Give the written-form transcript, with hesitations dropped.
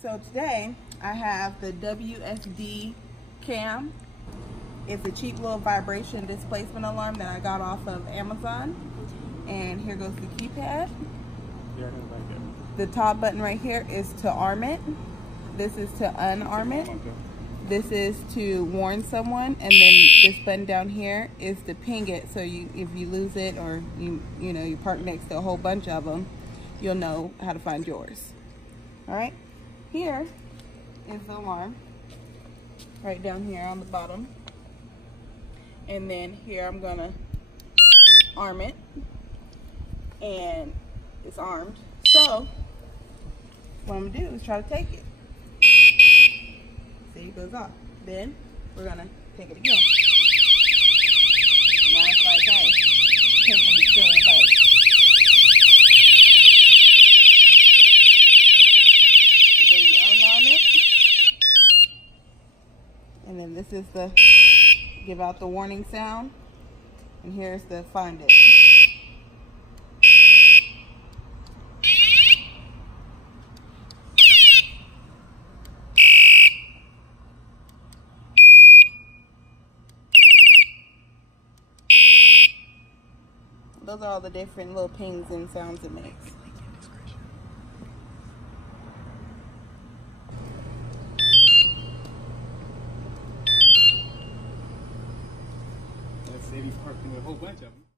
So today I have the WSD cam. It's a cheap little vibration displacement alarm that I got off of Amazon. And here goes the keypad. The top button right here is to arm it. This is to unarm it. This is to warn someone, and then this button down here is to ping it. So if you lose it, or you park next to a whole bunch of them, you'll know how to find yours. All right. Here is the alarm, right down here on the bottom. And then here I'm gonna arm it, and it's armed. So what I'm gonna do is try to take it. See, it goes off. Then we're gonna take it again. Now it's like, hey, take when it's still in the boat. Then you unarm it. And then this is the give out the warning sound. And here's the find it. Those are all the different little pings and sounds it makes. Let's say he's parking a whole bunch of them.